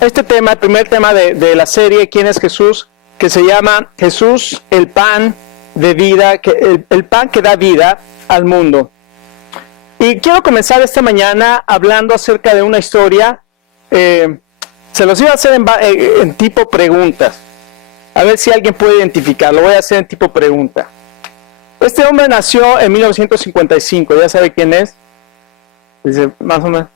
este tema, el primer tema de la serie ¿Quién es Jesús?, que se llama Jesús, el pan de vida, el pan que da vida al mundo. Y quiero comenzar esta mañana hablando acerca de una historia. Se los iba a hacer en tipo preguntas. A ver si alguien puede identificarlo. Lo voy a hacer en tipo pregunta. Este hombre nació en 1955. ¿Ya sabe quién es? Dice, más o menos.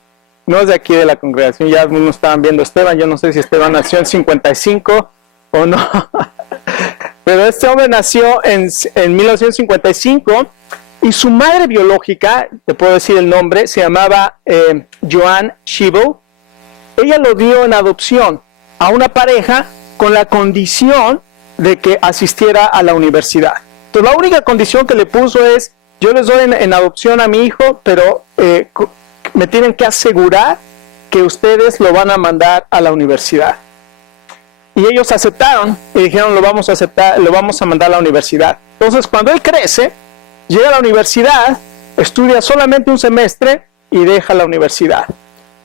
No es de aquí de la congregación. Ya algunos estaban viendo a Esteban. Yo no sé si Esteban nació en 55 o no. Pero este hombre nació en 1955. Y su madre biológica, te puedo decir el nombre, se llamaba Joan Schiebel. Ella lo dio en adopción a una pareja con la condición de que asistiera a la universidad. Entonces la única condición que le puso es, yo les doy en adopción a mi hijo, pero me tienen que asegurar que ustedes lo van a mandar a la universidad. Y ellos aceptaron y dijeron, lo vamos a aceptar, lo vamos a mandar a la universidad. Entonces cuando él crece, llega a la universidad, estudia solamente un semestre y deja la universidad.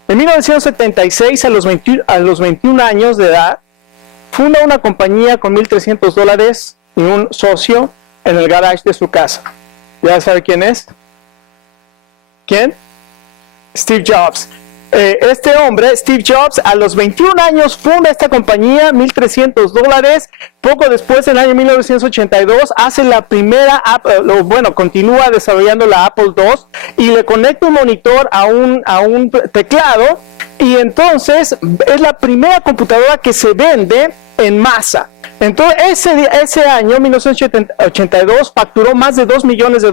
En 1976, a los 21 años de edad, funda una compañía con $1,300 y un socio en el garage de su casa. ¿Ya sabe quién es? ¿Quién? Steve Jobs. Este hombre, Steve Jobs, a los 21 años funda esta compañía, $1,300. Poco después, en el año 1982, hace la primera, continúa desarrollando la Apple II y le conecta un monitor a un teclado, y entonces es la primera computadora que se vende en masa. Entonces, ese año, 1982, facturó más de $2 millones.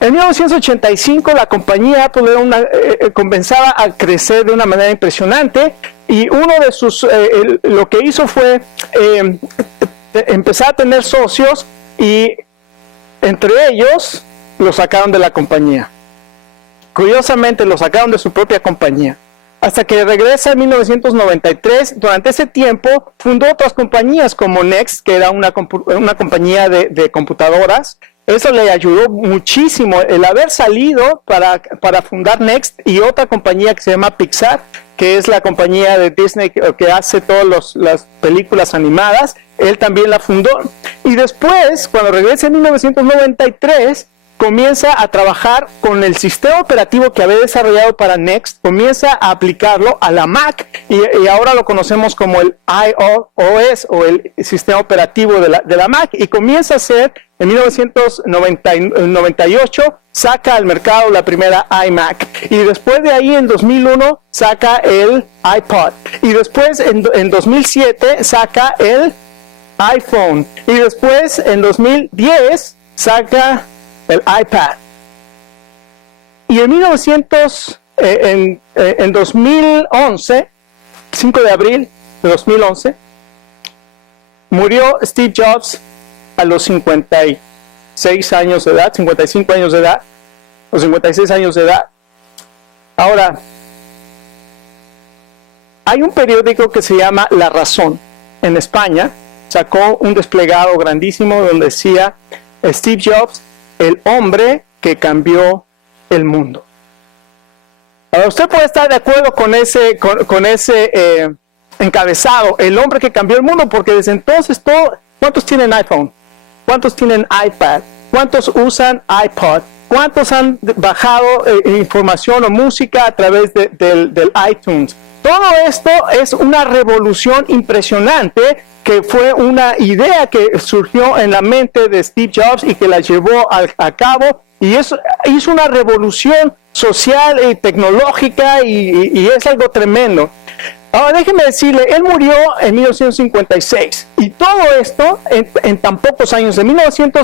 En 1985 la compañía Apple comenzaba a crecer de una manera impresionante, y uno de sus lo que hizo fue empezar a tener socios, y entre ellos lo sacaron de la compañía. Curiosamente lo sacaron de su propia compañía. Hasta que regresa en 1993, durante ese tiempo fundó otras compañías como Next, que era una compañía de computadoras. Eso le ayudó muchísimo el haber salido para fundar Next, y otra compañía que se llama Pixar, que es la compañía de Disney que hace todas las películas animadas. Él también la fundó. Y después, cuando regresa en 1993, comienza a trabajar con el sistema operativo que había desarrollado para Next, comienza a aplicarlo a la Mac, y ahora lo conocemos como el iOS, o el sistema operativo de la Mac, y comienza a hacer, en 1998, saca al mercado la primera iMac, y después de ahí, en 2001, saca el iPod, y después, en 2007, saca el iPhone, y después, en 2010, saca el iPad. Y en 2011, 5 de abril de 2011, murió Steve Jobs a los 56 años de edad, 55 años de edad, o 56 años de edad. Ahora, hay un periódico que se llama La Razón, en España, sacó un desplegado grandísimo donde decía, Steve Jobs, el hombre que cambió el mundo. Ahora, usted puede estar de acuerdo con ese encabezado, el hombre que cambió el mundo, porque desde entonces ¿cuántos tienen iPhone? ¿Cuántos tienen iPad? ¿Cuántos usan iPod? ¿Cuántos han bajado información o música a través del iTunes? Todo esto es una revolución impresionante, que fue una idea que surgió en la mente de Steve Jobs y que la llevó a cabo, y eso hizo una revolución social y tecnológica, y es algo tremendo. Ahora déjeme decirle, él murió en 1956, y todo esto en tan pocos años,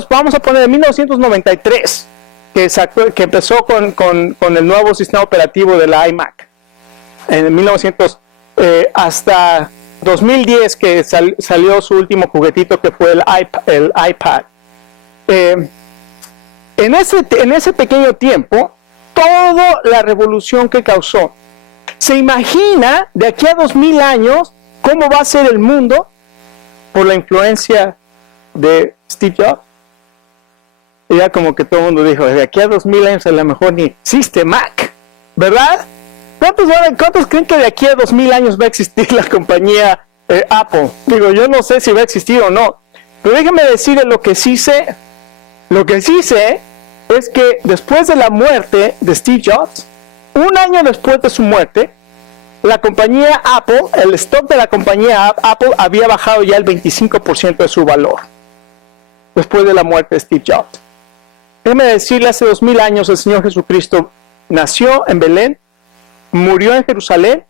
vamos a poner en 1993, que empezó con el nuevo sistema operativo de la iMac, en 1900 hasta 2010, que salió su último juguetito, que fue el iPad. En ese pequeño tiempo, toda la revolución que causó. ¿Se imagina de aquí a 2000 años cómo va a ser el mundo por la influencia de Steve Jobs? Y ya como que todo el mundo dijo, de aquí a 2000 años a lo mejor ni existe Mac, ¿verdad? ¿Cuántos creen que de aquí a 2000 años va a existir la compañía Apple? Digo, yo no sé si va a existir o no, pero déjenme decirles lo que sí sé. Lo que sí sé es que después de la muerte de Steve Jobs, un año después de su muerte, la compañía Apple, el stock de la compañía Apple había bajado ya el 25% de su valor después de la muerte de Steve Jobs. Déjeme decirle, hace 2000 años el Señor Jesucristo nació en Belén, murió en Jerusalén,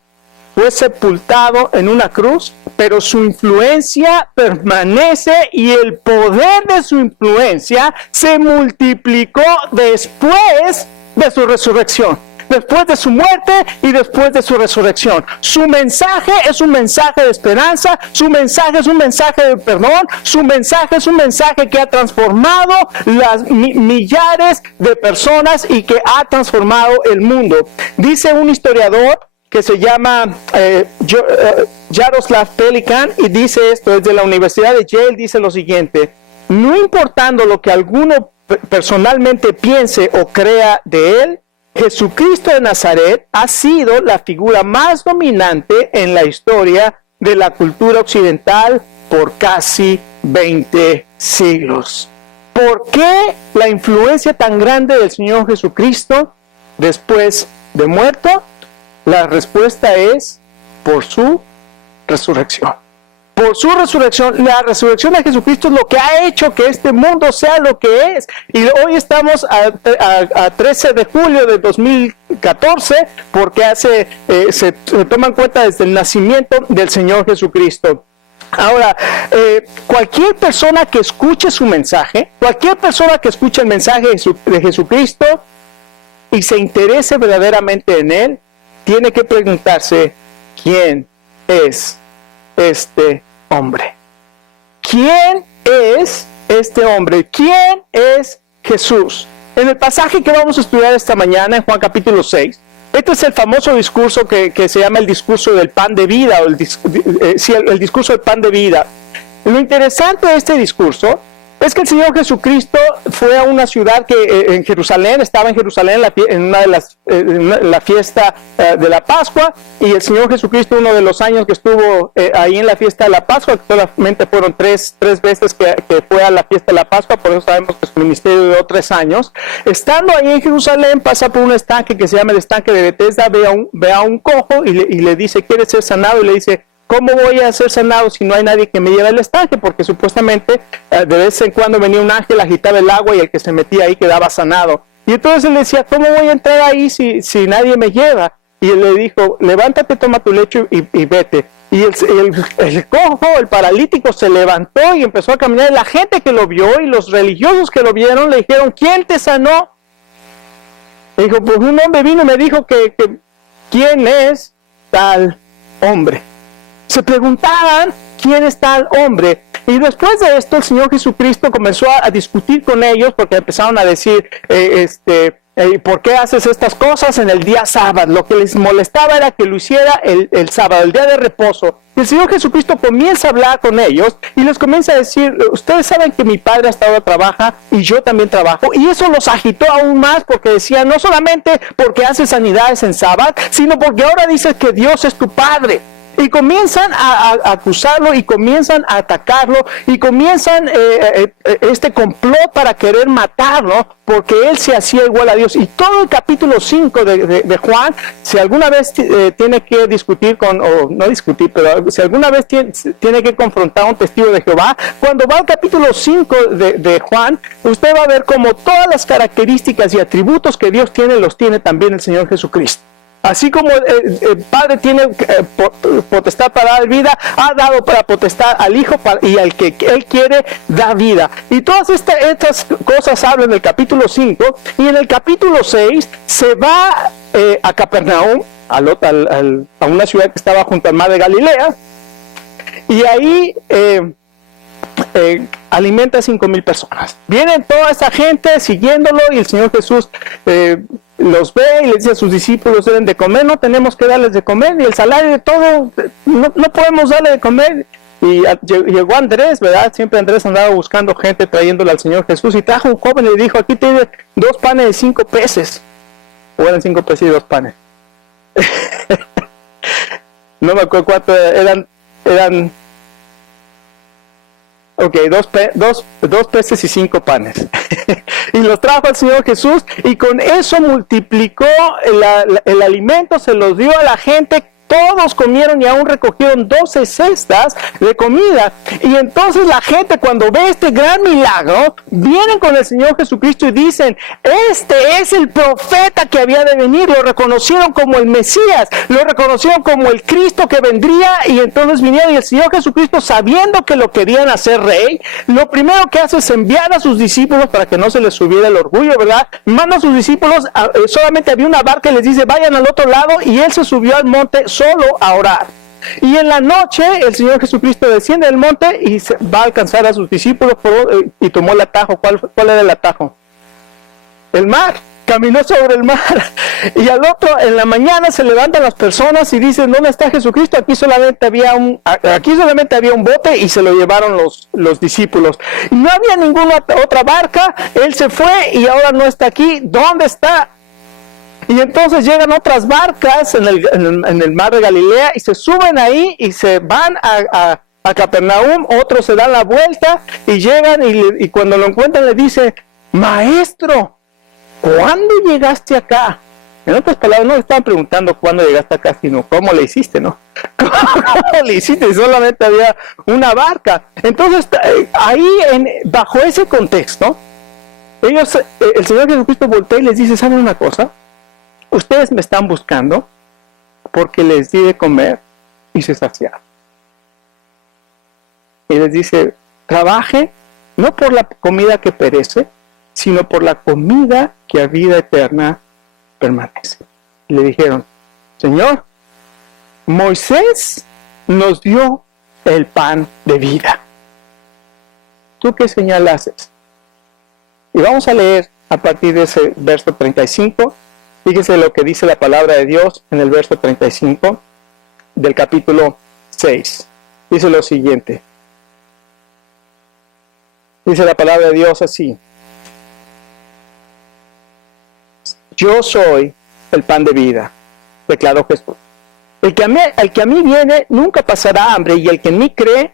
fue sepultado en una cruz, pero su influencia permanece y el poder de su influencia se multiplicó después de su resurrección, después de su muerte y después de su resurrección. Su mensaje es un mensaje de esperanza, su mensaje es un mensaje de perdón, su mensaje es un mensaje que ha transformado las millares de personas y que ha transformado el mundo. Dice un historiador que se llama Jaroslav Pelikan, y dice esto desde la Universidad de Yale, dice lo siguiente: no importando lo que alguno personalmente piense o crea de él, Jesucristo de Nazaret ha sido la figura más dominante en la historia de la cultura occidental por casi 20 siglos. ¿Por qué la influencia tan grande del Señor Jesucristo después de muerto? La respuesta es por su resurrección. Por su resurrección. La resurrección de Jesucristo es lo que ha hecho que este mundo sea lo que es. Y hoy estamos a 13 de julio de 2014 porque se toma en cuenta desde el nacimiento del Señor Jesucristo. Ahora, cualquier persona que escuche su mensaje, cualquier persona que escuche el mensaje de Jesucristo y se interese verdaderamente en él, tiene que preguntarse: ¿quién es este hombre? ¿Quién es este hombre? ¿Quién es Jesús? En el pasaje que vamos a estudiar esta mañana, en Juan capítulo 6, este es el famoso discurso que se llama el discurso del pan de vida, o el discurso del pan de vida. Lo interesante de este discurso es que el Señor Jesucristo fue a una ciudad que en Jerusalén, estaba en Jerusalén en una de la fiesta de la Pascua, y el Señor Jesucristo, uno de los años que estuvo ahí en la fiesta de la Pascua, que solamente fueron tres veces que fue a la fiesta de la Pascua, por eso sabemos que su ministerio duró 3 años. Estando ahí en Jerusalén, pasa por un estanque que se llama el estanque de Betesda, ve a un cojo y le dice: ¿quieres ser sanado? Y le dice: ¿cómo voy a ser sanado si no hay nadie que me lleve al estanque? Porque supuestamente de vez en cuando venía un ángel, agitaba el agua y el que se metía ahí quedaba sanado. Y entonces él decía: ¿cómo voy a entrar ahí si nadie me lleva? Y él le dijo: levántate, toma tu lecho y vete. Y el cojo, el paralítico, se levantó y empezó a caminar. La gente que lo vio y los religiosos que lo vieron le dijeron: ¿quién te sanó? Le dijo: pues un hombre vino y me dijo que ¿quién es tal hombre? Se preguntaban quién es tal hombre. Y después de esto el Señor Jesucristo comenzó a discutir con ellos, porque empezaron a decir: ¿por qué haces estas cosas en el día sábado? Lo que les molestaba era que lo hiciera el sábado, el día de reposo. Y el Señor Jesucristo comienza a hablar con ellos y les comienza a decir: ustedes saben que mi Padre hasta ahora trabaja y yo también trabajo. Y eso los agitó aún más, porque decían: no solamente porque haces sanidades en sábado, sino porque ahora dices que Dios es tu Padre. Y comienzan a acusarlo y comienzan a atacarlo y comienzan este complot para querer matarlo, porque él se hacía igual a Dios. Y todo el capítulo 5 de Juan, si alguna vez tiene que discutir pero si alguna vez tiene que confrontar a un testigo de Jehová, cuando va al capítulo 5 de Juan, usted va a ver como todas las características y atributos que Dios tiene, los tiene también el Señor Jesucristo. Así como el Padre tiene potestad para dar vida, ha dado para potestad al Hijo, y al que Él quiere da vida. Y todas estas cosas hablan del capítulo 5, y en el capítulo 6 se va a Capernaum, a una ciudad que estaba junto al mar de Galilea, y ahí alimenta a 5,000 personas. Vienen toda esa gente siguiéndolo, y el Señor Jesús los ve y les dice a sus discípulos: deben de comer, no tenemos que darles de comer, y el salario de todo, no podemos darle de comer. Y llegó Andrés, ¿verdad? Siempre Andrés andaba buscando gente, trayéndole al Señor Jesús, y trajo un joven y le dijo: aquí tiene 2 panes de 5 peces. O eran 5 peces y 2 panes. No me acuerdo cuánto eran ok, dos peces y 5 panes. Y los trajo al Señor Jesús, y con eso multiplicó el alimento, se los dio a la gente. Todos comieron y aún recogieron 12 cestas de comida. Y entonces la gente, cuando ve este gran milagro, vienen con el Señor Jesucristo y dicen: este es el profeta que había de venir. Lo reconocieron como el Mesías, lo reconocieron como el Cristo que vendría. Y entonces vinieron, y el Señor Jesucristo, sabiendo que lo querían hacer rey, lo primero que hace es enviar a sus discípulos, para que no se les subiera el orgullo, ¿verdad? Manda a sus discípulos, solamente había una barca, y les dice: vayan al otro lado, y él se subió al monte solo a orar. Y en la noche el Señor Jesucristo desciende del monte y va a alcanzar a sus discípulos y tomó el atajo. ¿Cuál era el atajo? El mar. Caminó sobre el mar. Y al otro, en la mañana, se levantan las personas y dicen: ¿dónde está Jesucristo? Aquí solamente había un bote, y se lo llevaron los discípulos. Y no había ninguna otra barca. Él se fue y ahora no está aquí. ¿Dónde está? Y entonces llegan otras barcas en el mar de Galilea, y se suben ahí y se van a Capernaum. Otros se dan la vuelta y llegan, y cuando lo encuentran le dice: maestro, ¿cuándo llegaste acá? En otras palabras, no le estaban preguntando cuándo llegaste acá, sino cómo le hiciste, ¿no? ¿Cómo le hiciste? Solamente había una barca. Entonces, ahí, bajo ese contexto, el Señor Jesucristo voltea y les dice: ¿saben una cosa? Ustedes me están buscando porque les di de comer y se saciaron. Y les dice: trabaje no por la comida que perece, sino por la comida que a vida eterna permanece. Y le dijeron: Señor, Moisés nos dio el pan de vida. ¿Tú qué señal haces? Y vamos a leer a partir de ese verso 35. Fíjense lo que dice la palabra de Dios en el verso 35 del capítulo 6. Dice lo siguiente. Dice la palabra de Dios así: yo soy el pan de vida, declaró Jesús. El que a mí viene nunca pasará hambre, y el que en mí cree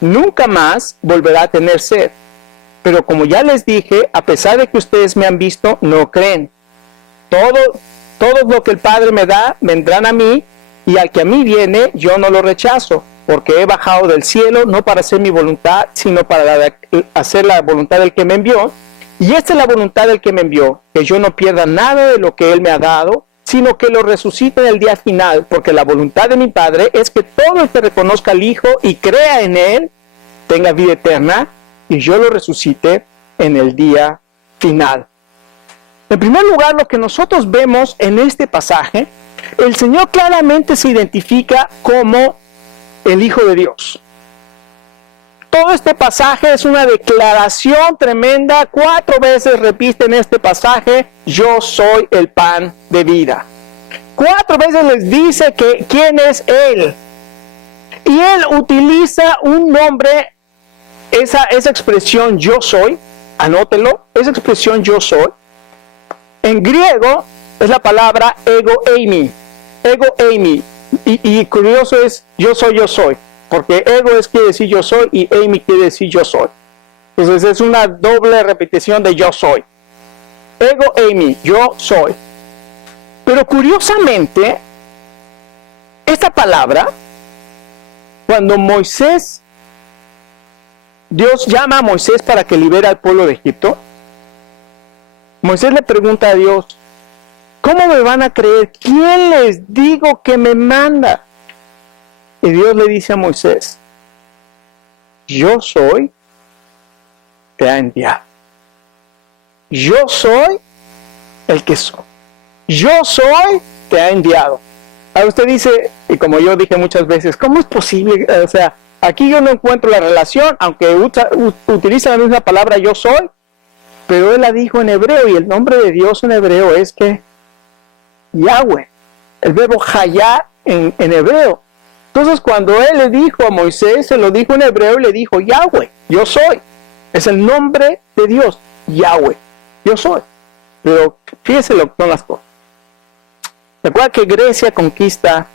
nunca más volverá a tener sed. Pero como ya les dije, a pesar de que ustedes me han visto, no creen. Todo lo que el Padre me da, vendrán a mí, y al que a mí viene, yo no lo rechazo, porque he bajado del cielo, no para hacer mi voluntad, sino para hacer la voluntad del que me envió. Y esta es la voluntad del que me envió, que yo no pierda nada de lo que Él me ha dado, sino que lo resucite en el día final, porque la voluntad de mi Padre es que todo el que reconozca al Hijo y crea en Él, tenga vida eterna, y yo lo resucite en el día final. En primer lugar, lo que nosotros vemos en este pasaje, el Señor claramente se identifica como el Hijo de Dios. Todo este pasaje es una declaración tremenda. 4 veces repite en este pasaje: yo soy el pan de vida. 4 veces les dice que quién es Él. Y Él utiliza un nombre, esa expresión yo soy, anótelo, esa expresión yo soy. En griego es la palabra ego eimi. Ego eimi. Y curioso es yo soy. Porque ego quiere decir yo soy y eimi quiere decir yo soy. Entonces es una doble repetición de yo soy. Ego eimi, yo soy. Pero curiosamente, esta palabra, cuando Dios llama a Moisés para que libere al pueblo de Egipto, Moisés le pregunta a Dios: ¿cómo me van a creer? ¿Quién les digo que me manda? Y Dios le dice a Moisés: yo soy, te ha enviado. Yo soy el que soy. Yo soy, te ha enviado. Ahora usted dice, y como yo dije muchas veces, ¿cómo es posible? O sea, aquí yo no encuentro la relación, aunque utiliza la misma palabra yo soy, pero él la dijo en hebreo, y el nombre de Dios en hebreo es que Yahweh, el verbo hayá en hebreo. Entonces cuando él le dijo a Moisés, se lo dijo en hebreo y le dijo Yahweh, yo soy. Es el nombre de Dios, Yahweh, yo soy. Pero fíjese lo que son las cosas. Recuerda que Grecia conquista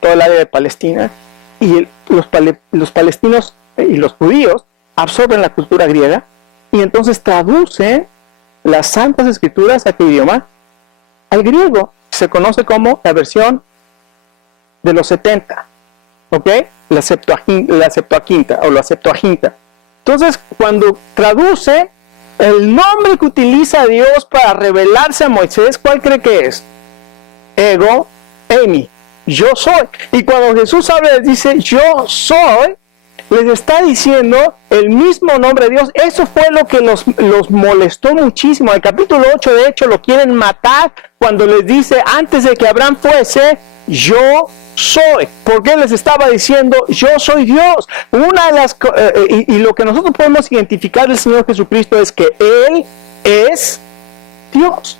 toda el área de Palestina y los palestinos y los judíos absorben la cultura griega y entonces traducen las Santas Escrituras ¿a qué idioma? Al griego. Se conoce como la versión de los 70, ¿ok? La Septuaginta o la Septuaginta. Entonces, cuando traduce el nombre que utiliza Dios para revelarse a Moisés, ¿cuál cree que es? Ego, eimi, yo soy. Y cuando Jesús habla, dice yo soy, les está diciendo el mismo nombre de Dios. Eso fue lo que los molestó muchísimo. En el capítulo 8, de hecho, lo quieren matar cuando les dice, antes de que Abraham fuese, yo soy. Porque les estaba diciendo, yo soy Dios. Una de las y lo que nosotros podemos identificar del Señor Jesucristo es que Él es Dios.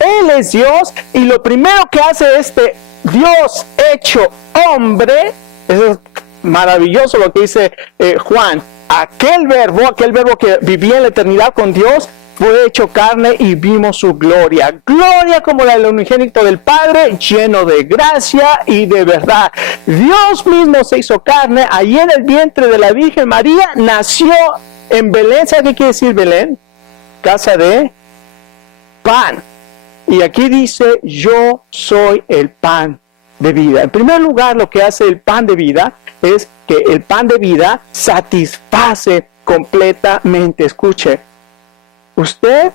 Él es Dios, y lo primero que hace este Dios hecho hombre, eso es maravilloso lo que dice Juan, aquel verbo que vivía en la eternidad con Dios, fue hecho carne y vimos su gloria. Gloria como la del unigénito del Padre, lleno de gracia y de verdad. Dios mismo se hizo carne, allí en el vientre de la Virgen María, nació en Belén. ¿Sabe qué quiere decir Belén? Casa de pan. Y aquí dice, yo soy el pan de vida. En primer lugar, lo que hace el pan de vida es que el pan de vida satisface completamente. Escuche, usted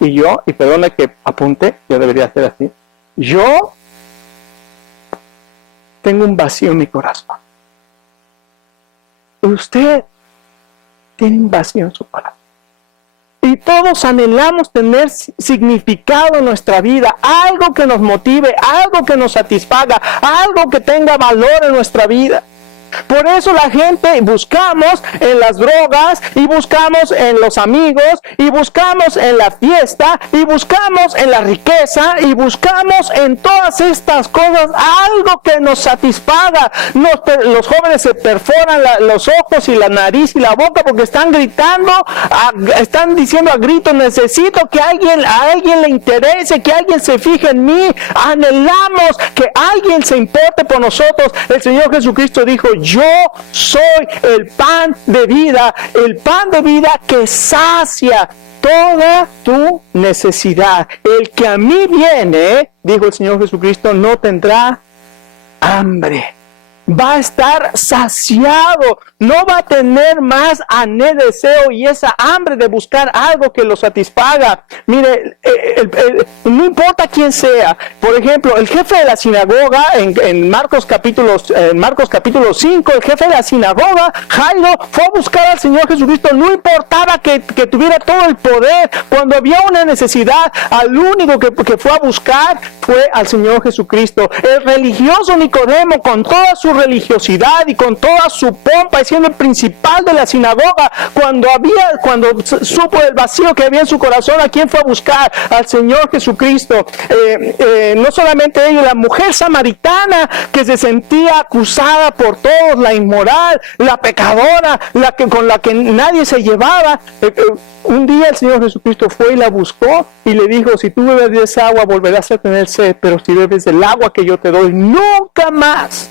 y yo, y perdone que apunte, yo debería hacer así, yo tengo un vacío en mi corazón. Usted tiene un vacío en su corazón. Y todos anhelamos tener significado en nuestra vida, algo que nos motive, algo que nos satisfaga, algo que tenga valor en nuestra vida. Por eso la gente buscamos en las drogas, y buscamos en los amigos, y buscamos en la fiesta, y buscamos en la riqueza, y buscamos en todas estas cosas algo que nos satisfaga. Los jóvenes se perforan los ojos y la nariz y la boca porque están gritando, están diciendo a gritos, necesito que a alguien le interese, que alguien se fije en mí. Anhelamos que alguien se importe por nosotros. El Señor Jesucristo dijo, yo soy el pan de vida que sacia toda tu necesidad. El que a mí viene, dijo el Señor Jesucristo, no tendrá hambre. Va a estar saciado, no va a tener más anhelo, deseo y esa hambre de buscar algo que lo satisfaga. Mire, no importa quién sea. Por ejemplo, el jefe de la sinagoga en Marcos capítulo 5, el jefe de la sinagoga, Jairo, fue a buscar al Señor Jesucristo. No importaba que tuviera todo el poder. Cuando había una necesidad, al único que fue a buscar fue al Señor Jesucristo. El religioso Nicodemo, con toda su religiosidad y con toda su pompa, y siendo el principal de la sinagoga, cuando supo el vacío que había en su corazón, ¿a quién fue a buscar? Al Señor Jesucristo. No solamente ellos, la mujer samaritana que se sentía acusada por todos, la inmoral, la pecadora, con la que nadie se llevaba. Un día el Señor Jesucristo fue y la buscó y le dijo, si tú bebes de esa agua volverás a tener sed, pero si bebes del agua que yo te doy, nunca más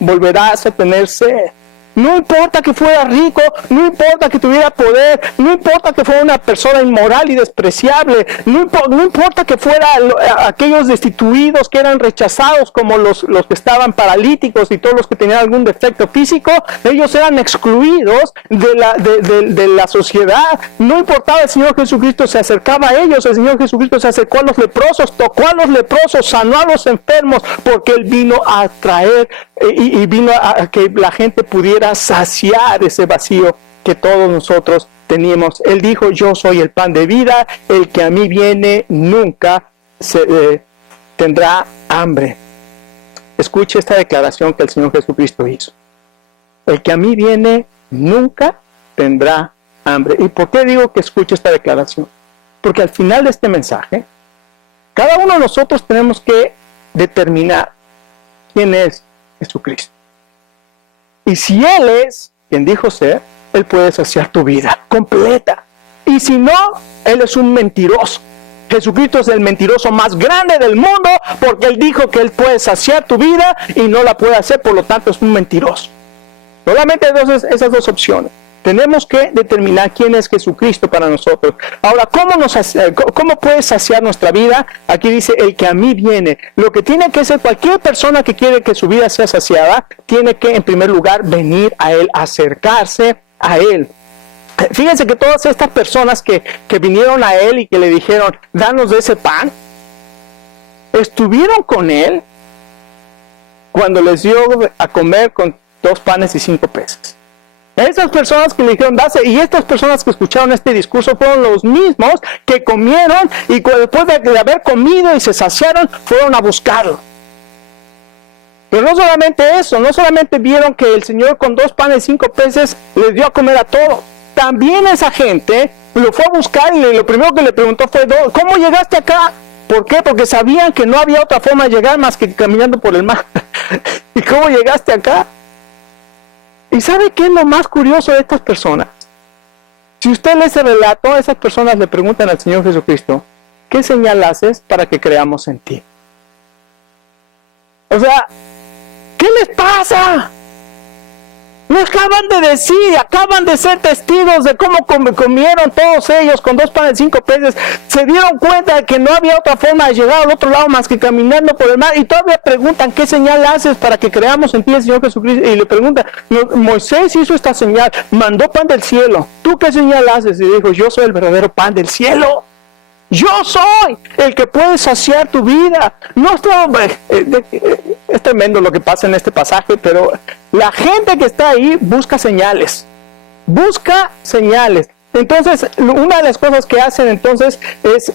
volverás a tener sed. No importa que fuera rico, no importa que tuviera poder, no importa que fuera una persona inmoral y despreciable, no importa que fuera aquellos destituidos que eran rechazados, como los que estaban paralíticos y todos los que tenían algún defecto físico, ellos eran excluidos de la sociedad. No importaba, el Señor Jesucristo se acercaba a ellos, el Señor Jesucristo se acercó a los leprosos, tocó a los leprosos, sanó a los enfermos, porque Él vino a traer y vino a que la gente pudiera saciar ese vacío que todos nosotros teníamos. Él dijo, yo soy el pan de vida, el que a mí viene nunca tendrá hambre. Escuche esta declaración que el Señor Jesucristo hizo. El que a mí viene nunca tendrá hambre. ¿Y por qué digo que escuche esta declaración? Porque al final de este mensaje, cada uno de nosotros tenemos que determinar quién es Jesucristo. Y si Él es quien dijo ser, Él puede saciar tu vida completa. Y si no, Él es un mentiroso. Jesucristo es el mentiroso más grande del mundo porque Él dijo que Él puede saciar tu vida y no la puede hacer, por lo tanto es un mentiroso. Solamente hay esas dos opciones. Tenemos que determinar quién es Jesucristo para nosotros. Ahora, ¿cómo puede saciar nuestra vida? Aquí dice, el que a mí viene. Lo que tiene que hacer cualquier persona que quiere que su vida sea saciada, tiene que en primer lugar venir a Él, acercarse a Él. Fíjense que todas estas personas que vinieron a Él y que le dijeron, danos de ese pan, estuvieron con Él cuando les dio a comer con 2 panes y 5 peces. Esas personas que le dijeron, dase, y estas personas que escucharon este discurso fueron los mismos que comieron y después de haber comido y se saciaron, fueron a buscarlo. Pero no solamente eso, no solamente vieron que el Señor con 2 panes y 5 peces les dio a comer a todos. También esa gente lo fue a buscar y lo primero que le preguntó fue, ¿cómo llegaste acá? ¿Por qué? Porque sabían que no había otra forma de llegar más que caminando por el mar. ¿Y cómo llegaste acá? ¿Y sabe qué es lo más curioso de estas personas? Si usted lee ese relato, esas personas le preguntan al Señor Jesucristo, ¿qué señal haces para que creamos en ti? O sea, ¿qué les pasa? Lo acaban de decir, acaban de ser testigos de cómo comieron todos ellos con 2 panes y 5 peces. Se dieron cuenta de que no había otra forma de llegar al otro lado más que caminando por el mar. Y todavía preguntan, ¿qué señal haces para que creamos en ti, el Señor Jesucristo? Y le preguntan, Moisés hizo esta señal, mandó pan del cielo. ¿Tú qué señal haces? Y dijo, yo soy el verdadero pan del cielo. Yo soy el que puede saciar tu vida. No es tremendo lo que pasa en este pasaje, pero la gente que está ahí busca señales. Busca señales. Entonces, una de las cosas que hacen entonces es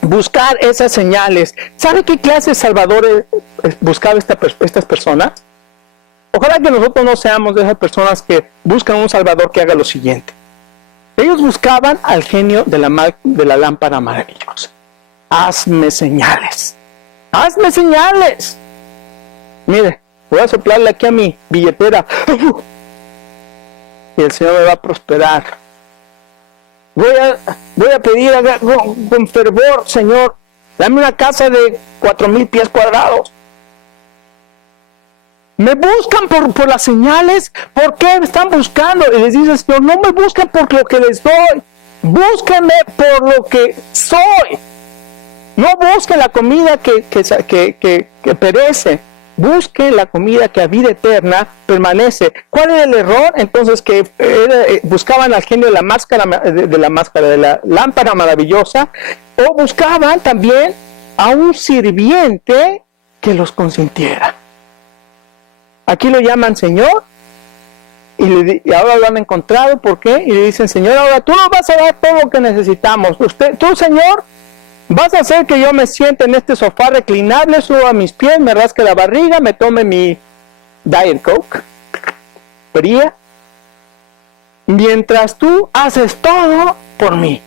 buscar esas señales. ¿Sabe qué clase de salvadores buscaba estas personas? Ojalá que nosotros no seamos de esas personas que buscan un salvador que haga lo siguiente. Ellos buscaban al genio de la lámpara maravillosa. Hazme señales. Hazme señales. Mire, voy a soplarle aquí a mi billetera. Y el Señor me va a prosperar. Voy a pedir con fervor, Señor, dame una casa de 4,000 pies cuadrados. Me buscan por las señales. ¿Por qué me están buscando? Y les dice el Señor, no me buscan por lo que les doy. Búsquenme por lo que soy. No busquen la comida que perece. Busquen la comida que a vida eterna permanece. ¿Cuál era el error? Entonces buscaban al genio de la lámpara maravillosa, o buscaban también a un sirviente que los consintiera. Aquí lo llaman Señor, y ahora lo han encontrado. ¿Por qué? Y le dicen, Señor, ahora tú nos vas a dar todo lo que necesitamos. Tú, Señor, vas a hacer que yo me siente en este sofá reclinable, suba a mis pies, me rasque la barriga, me tome mi Diet Coke fría, mientras tú haces todo por mí.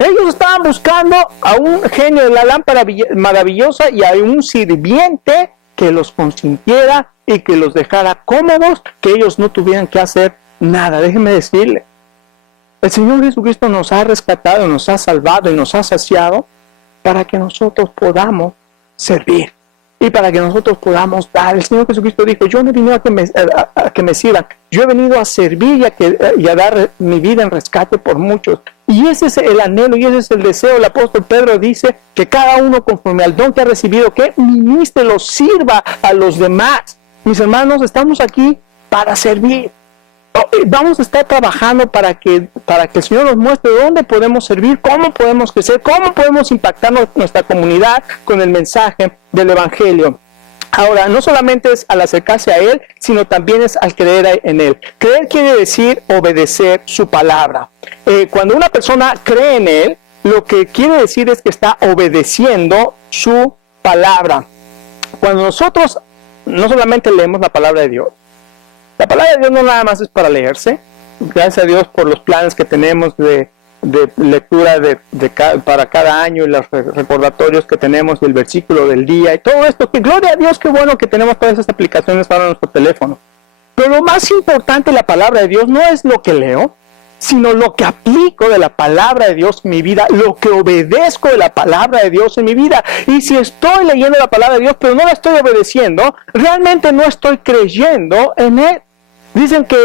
Ellos estaban buscando a un genio de la lámpara maravillosa y a un sirviente que los consintiera y que los dejara cómodos, que ellos no tuvieran que hacer nada. Déjenme decirle, el Señor Jesucristo nos ha rescatado, nos ha salvado y nos ha saciado para que nosotros podamos servir y para que nosotros podamos dar. El Señor Jesucristo dijo, yo no he venido a que me sirvan, yo he venido a servir y a dar mi vida en rescate por muchos. Y ese es el anhelo y ese es el deseo. El apóstol Pedro dice que cada uno conforme al don que ha recibido, que ministre, lo sirva a los demás. Mis hermanos, estamos aquí para servir. Vamos a estar trabajando para que el Señor nos muestre dónde podemos servir, cómo podemos crecer, cómo podemos impactar nuestra comunidad con el mensaje del Evangelio. Ahora, no solamente es al acercarse a Él, sino también es al creer en Él. Creer quiere decir obedecer su palabra. Cuando una persona cree en Él, lo que quiere decir es que está obedeciendo su palabra. Cuando nosotros no solamente leemos la palabra de Dios, la palabra de Dios no nada más es para leerse. Gracias a Dios por los planes que tenemos de lectura para cada año y los recordatorios que tenemos del versículo del día y todo esto. Que gloria a Dios, qué bueno que tenemos todas esas aplicaciones para nuestro teléfono. Pero lo más importante de la palabra de Dios no es lo que leo, sino lo que aplico de la palabra de Dios en mi vida, lo que obedezco de la palabra de Dios en mi vida. Y si estoy leyendo la palabra de Dios, pero no la estoy obedeciendo, realmente no estoy creyendo en Él. Dicen que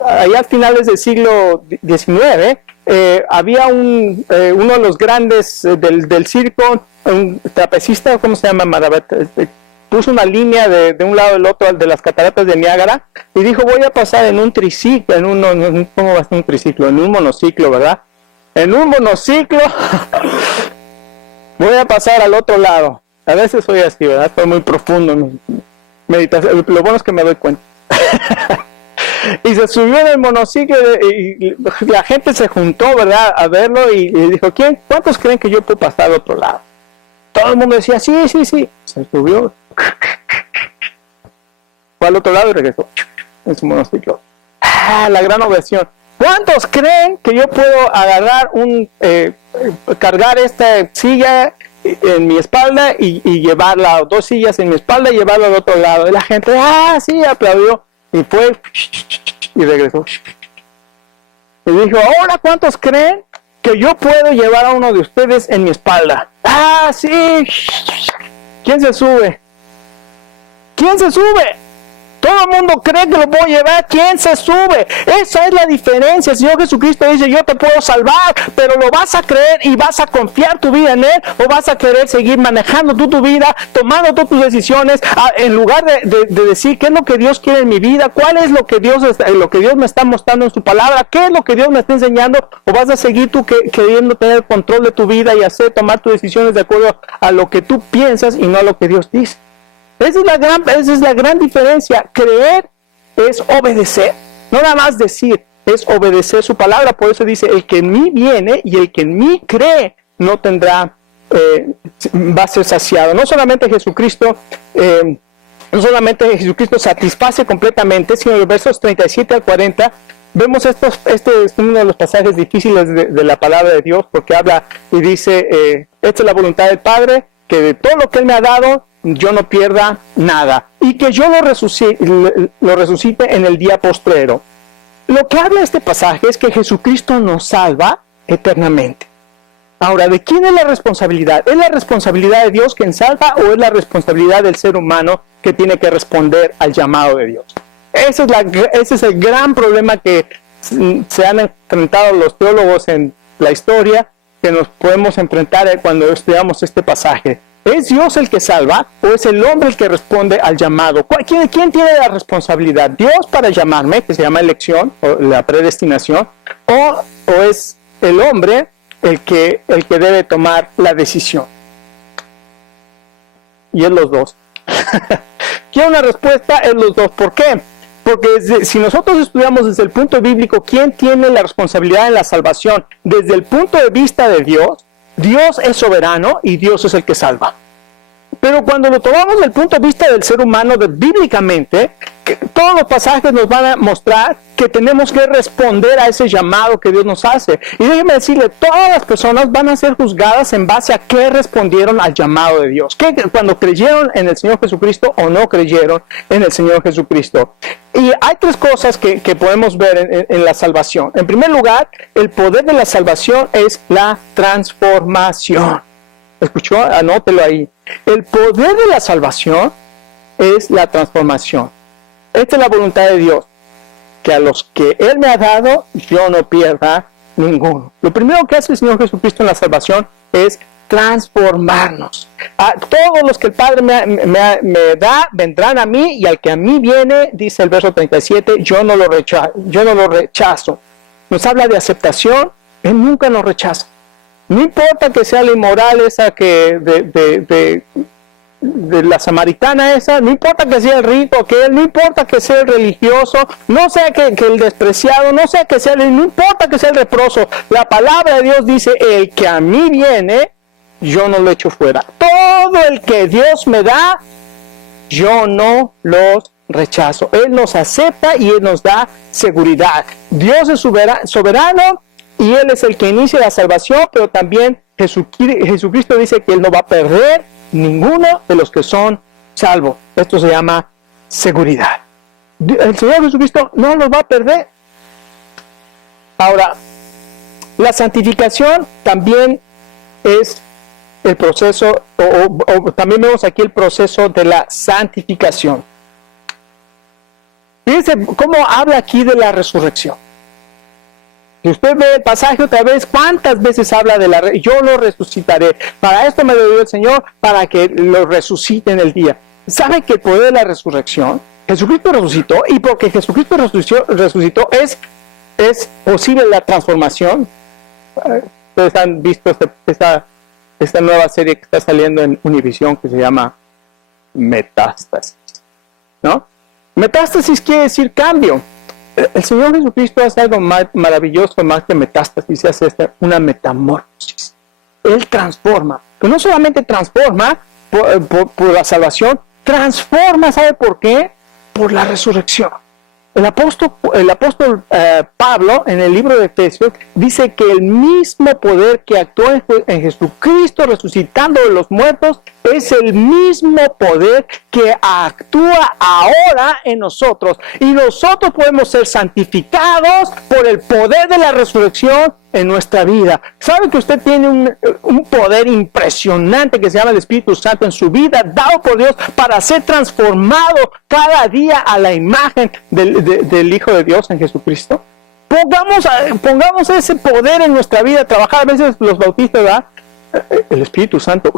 allá a finales del siglo XIX, había uno de los grandes del circo, un trapecista, ¿cómo se llama? Puso una línea de un lado al otro de las cataratas de Niágara y dijo, voy a pasar en un triciclo, ¿cómo va a ser un triciclo? En un monociclo, ¿verdad? En un monociclo voy a pasar al otro lado. A veces soy así, ¿verdad? Estoy muy profundo en meditación. Lo bueno es que me doy cuenta. Y se subió en el monociclo y la gente se juntó, ¿verdad? A verlo y dijo, ¿cuántos creen que yo puedo pasar al otro lado? Todo el mundo decía, sí. Se subió. Fue al otro lado y regresó en su monociclo. La gran ovación. ¿Cuántos creen que yo puedo agarrar cargar esta silla en mi espalda y llevarla, 2 sillas en mi espalda y llevarla al otro lado? Y la gente, sí, aplaudió y fue y regresó. Y dijo, ahora ¿cuántos creen que yo puedo llevar a uno de ustedes en mi espalda? Sí. ¿Quién se sube? ¿Quién se sube? Todo el mundo cree que lo puedo llevar. ¿Quién se sube? Esa es la diferencia. El Señor Jesucristo dice, yo te puedo salvar, pero lo vas a creer y vas a confiar tu vida en Él, o vas a querer seguir manejando tu vida, tomando tus decisiones, en lugar de decir qué es lo que Dios quiere en mi vida, cuál es lo que Dios me está mostrando en su palabra, qué es lo que Dios me está enseñando, o vas a seguir tú queriendo tener control de tu vida y tomar tus decisiones de acuerdo a lo que tú piensas y no a lo que Dios dice. Esa es la gran diferencia. Creer es obedecer, no nada más decir, es obedecer su palabra. Por eso dice, el que en mí viene y el que en mí cree no tendrá, va a ser saciado. No solamente Jesucristo satisface completamente, sino en los versos 37 al 40, vemos este es uno de los pasajes difíciles de la palabra de Dios, porque habla y dice, esta es la voluntad del Padre, que de todo lo que Él me ha dado, yo no pierda nada, y que yo lo resucite en el día postrero. Lo que habla este pasaje es que Jesucristo nos salva eternamente. Ahora, ¿de quién es la responsabilidad? ¿Es la responsabilidad de Dios quien salva, o es la responsabilidad del ser humano que tiene que responder al llamado de Dios? Ese es el gran problema que se han enfrentado los teólogos en la historia, que nos podemos enfrentar cuando estudiamos este pasaje. ¿Es Dios el que salva, o es el hombre el que responde al llamado? ¿Quién tiene la responsabilidad? ¿Dios para llamarme, que se llama elección, o la predestinación, o es el hombre el que debe tomar la decisión? Y es los dos. Quiero una respuesta, es los dos. ¿Por qué? Porque si nosotros estudiamos desde el punto bíblico, ¿quién tiene la responsabilidad en la salvación? Desde el punto de vista de Dios, Dios es soberano y Dios es el que salva. Pero cuando lo tomamos desde el punto de vista del ser humano, bíblicamente, todos los pasajes nos van a mostrar que tenemos que responder a ese llamado que Dios nos hace. Y déjeme decirle, todas las personas van a ser juzgadas en base a qué respondieron al llamado de Dios. Cuando creyeron en el Señor Jesucristo o no creyeron en el Señor Jesucristo. Y hay 3 cosas que podemos ver en la salvación. En primer lugar, el poder de la salvación es la transformación. ¿Escuchó? Anótelo ahí. El poder de la salvación es la transformación. Esta es la voluntad de Dios, que a los que Él me ha dado, yo no pierda ninguno. Lo primero que hace el Señor Jesucristo en la salvación es transformarnos. A todos los que el Padre me da, vendrán a mí, y al que a mí viene, dice el verso 37, yo no lo rechazo. Nos habla de aceptación. Él nunca nos rechaza. No importa que sea la inmoral esa que de la samaritana esa, no importa que sea el rico aquel, no importa que sea el religioso, no sea que el despreciado, no importa que sea el leproso. La palabra de Dios dice, el que a mí viene, yo no lo echo fuera. Todo el que Dios me da, yo no los rechazo. Él nos acepta y Él nos da seguridad. Dios es soberano, y Él es el que inicia la salvación, pero también Jesucristo dice que Él no va a perder ninguno de los que son salvos. Esto se llama seguridad. El Señor Jesucristo no los va a perder. Ahora, la santificación también es el proceso, o también vemos aquí el proceso de la santificación. Fíjense cómo habla aquí de la resurrección. Si usted ve el pasaje otra vez, ¿cuántas veces habla de yo lo resucitaré? Para esto me lo dio el Señor, para que lo resucite en el día. ¿Sabe que el poder de la resurrección, Jesucristo resucitó, y porque Jesucristo resucitó es posible la transformación? Ustedes han visto esta nueva serie que está saliendo en Univisión que se llama Metástasis, ¿no? Metástasis quiere decir cambio. El Señor Jesucristo hace algo más maravilloso, más que metástasis, hace una metamorfosis. Él transforma, pero no solamente transforma por la salvación, transforma, ¿sabe por qué? Por la resurrección. El apóstol Pablo, en el libro de Efesios, dice que el mismo poder que actuó en Jesucristo resucitando de los muertos es el mismo poder que actúa ahora en nosotros. Y nosotros podemos ser santificados por el poder de la resurrección en nuestra vida. ¿Sabe que usted tiene un poder impresionante que se llama el Espíritu Santo en su vida, dado por Dios para ser transformado cada día a la imagen del Hijo de Dios en Jesucristo? Pongamos ese poder en nuestra vida, trabajar. A veces los bautistas, ¿verdad? El Espíritu Santo.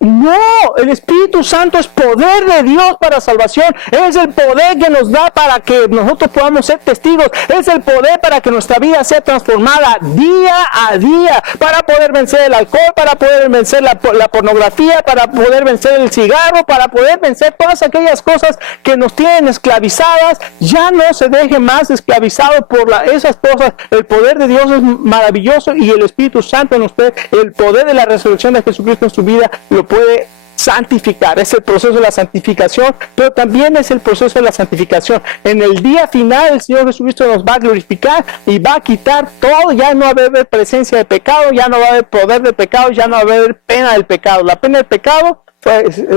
No, el Espíritu Santo es poder de Dios para salvación. Es el poder que nos da para que nosotros podamos ser testigos. Es el poder para que nuestra vida sea transformada día a día, para poder vencer el alcohol, para poder vencer la pornografía, para poder vencer el cigarro, para poder vencer todas aquellas cosas que nos tienen esclavizadas. Ya no se deje más esclavizado por esas cosas. El poder de Dios es maravilloso, y el Espíritu Santo en usted, el poder de la resurrección de Jesucristo en su vida, lo puede santificar. Es el proceso de la santificación, pero también es el proceso de la santificación. En el día final el Señor Jesucristo nos va a glorificar y va a quitar todo. Ya no va a haber presencia de pecado, ya no va a haber poder de pecado, ya no va a haber pena del pecado. La pena del pecado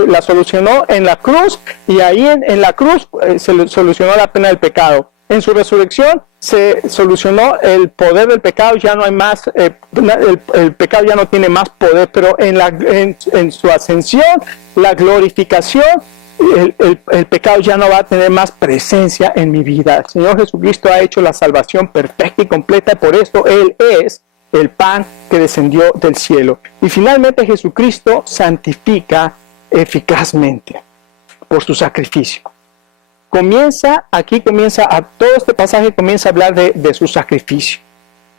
la solucionó en la cruz, y ahí en la cruz se solucionó la pena del pecado. En su resurrección se solucionó el poder del pecado, ya no hay más, el pecado ya no tiene más poder, pero en su ascensión, la glorificación, el pecado ya no va a tener más presencia en mi vida. El Señor Jesucristo ha hecho la salvación perfecta y completa, por eso Él es el pan que descendió del cielo. Y finalmente Jesucristo santifica eficazmente por su sacrificio. Todo este pasaje comienza a hablar de su sacrificio.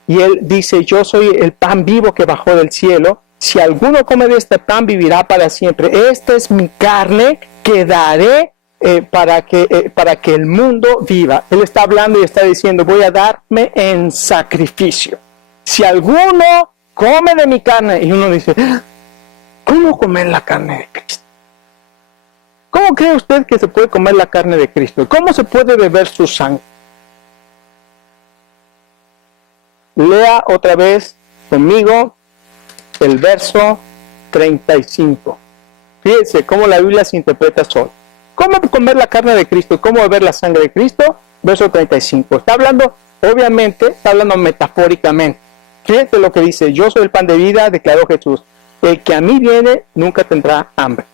Y Él dice: yo soy el pan vivo que bajó del cielo. Si alguno come de este pan, vivirá para siempre. Esta es mi carne que daré para que el mundo viva. Él está hablando y está diciendo: voy a darme en sacrificio. Si alguno come de mi carne, y uno dice: ¿cómo comer la carne de Cristo? ¿Cómo cree usted que se puede comer la carne de Cristo? ¿Cómo se puede beber su sangre? Lea otra vez conmigo el verso 35. Fíjense cómo la Biblia se interpreta solo. ¿Cómo comer la carne de Cristo? ¿Cómo beber la sangre de Cristo? Verso 35. Está hablando, obviamente, está hablando metafóricamente. Fíjense lo que dice: yo soy el pan de vida, declaró Jesús. El que a mí viene nunca tendrá hambre.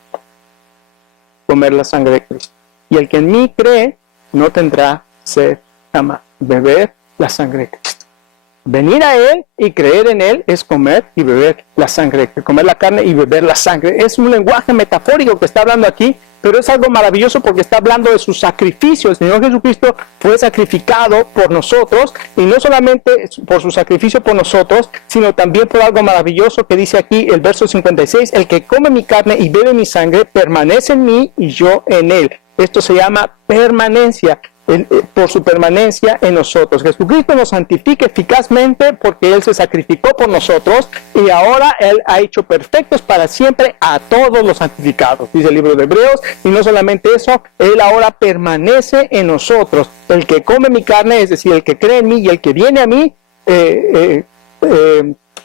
Comer la sangre de Cristo. Y el que en mí cree no tendrá sed jamás. Beber la sangre de Cristo. Venir a Él y creer en Él es comer y beber la sangre. Comer la carne y beber la sangre. Es un lenguaje metafórico que está hablando aquí, pero es algo maravilloso porque está hablando de su sacrificio. El Señor Jesucristo fue sacrificado por nosotros, y no solamente por su sacrificio por nosotros, sino también por algo maravilloso que dice aquí el verso 56: el que come mi carne y bebe mi sangre permanece en mí y yo en él. Esto se llama permanencia. Por su permanencia en nosotros. Jesucristo nos santifica eficazmente porque Él se sacrificó por nosotros, y ahora Él ha hecho perfectos para siempre a todos los santificados, dice el libro de Hebreos. Y no solamente eso, Él ahora permanece en nosotros. El que come mi carne, es decir, el que cree en mí y el que viene a mí,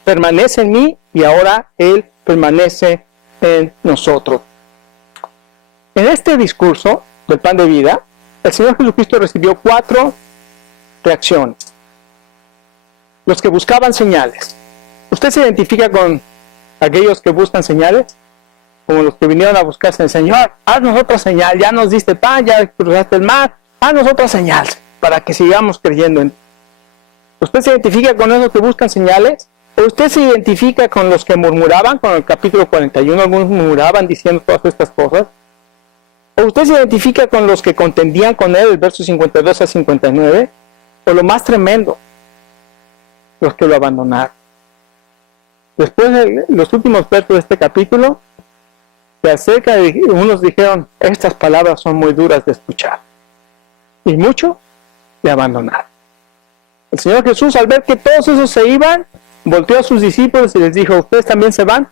permanece en mí, y ahora Él permanece en nosotros. En este discurso del pan de vida, el Señor Jesucristo recibió 4 reacciones. Los que buscaban señales. ¿Usted se identifica con aquellos que buscan señales? Como los que vinieron a buscarse el Señor. Haznos otra señal, ya nos diste pan, ya cruzaste el mar. Haznos otra señal para que sigamos creyendo en ti. ¿Usted se identifica con esos que buscan señales? ¿O usted se identifica con los que murmuraban? Con el capítulo 41, algunos murmuraban diciendo todas estas cosas. ¿O usted se identifica con los que contendían con él, el verso 52 a 59? ¿O lo más tremendo, los que lo abandonaron? Después de los últimos versos de este capítulo, se acerca y unos dijeron, estas palabras son muy duras de escuchar. Y muchos le abandonaron. El Señor Jesús, al ver que todos esos se iban, volteó a sus discípulos y les dijo, ¿ustedes también se van?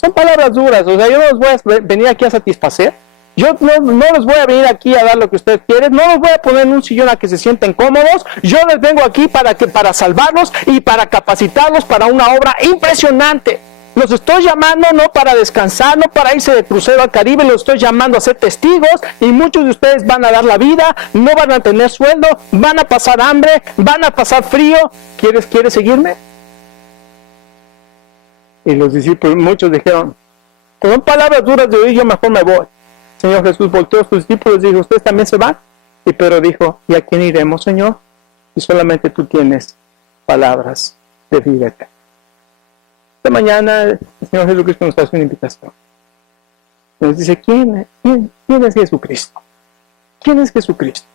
Son palabras duras, o sea, yo no los voy a venir aquí a satisfacer. Yo no les voy a venir aquí a dar lo que ustedes quieren, no los voy a poner en un sillón a que se sienten cómodos. Yo les vengo aquí para salvarlos y para capacitarlos para una obra impresionante. Los estoy llamando no para descansar, no para irse de crucero al Caribe, los estoy llamando a ser testigos y muchos de ustedes van a dar la vida, no van a tener sueldo, van a pasar hambre, van a pasar frío. ¿Quieres seguirme? Y los discípulos, muchos dijeron, con palabras duras de oír, yo mejor me voy. El Señor Jesús volteó a sus discípulos y dijo, ¿ustedes también se van? Y Pedro dijo, ¿y a quién iremos, Señor? Y solamente tú tienes palabras de vida eterna. Esta mañana el Señor Jesucristo nos hace una invitación. Nos dice, ¿quién es Jesucristo? ¿Quién es Jesucristo?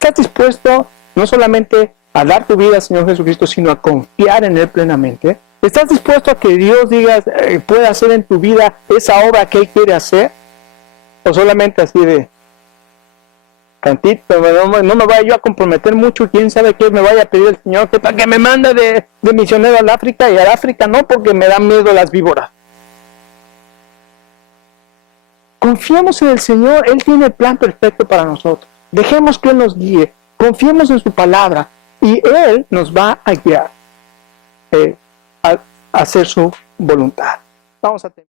¿Estás dispuesto no solamente a dar tu vida al Señor Jesucristo, sino a confiar en Él plenamente? ¿Estás dispuesto a que Dios pueda hacer en tu vida esa obra que Él quiere hacer? ¿O solamente así de tantito, no me vaya yo a comprometer mucho, quién sabe qué me vaya a pedir el Señor, que para que me mande de misionero al África, y al África no, porque me dan miedo las víboras? Confiemos en el Señor, Él tiene el plan perfecto para nosotros. Dejemos que Él nos guíe, confiemos en su palabra, y Él nos va a guiar a hacer su voluntad. Vamos a terminar.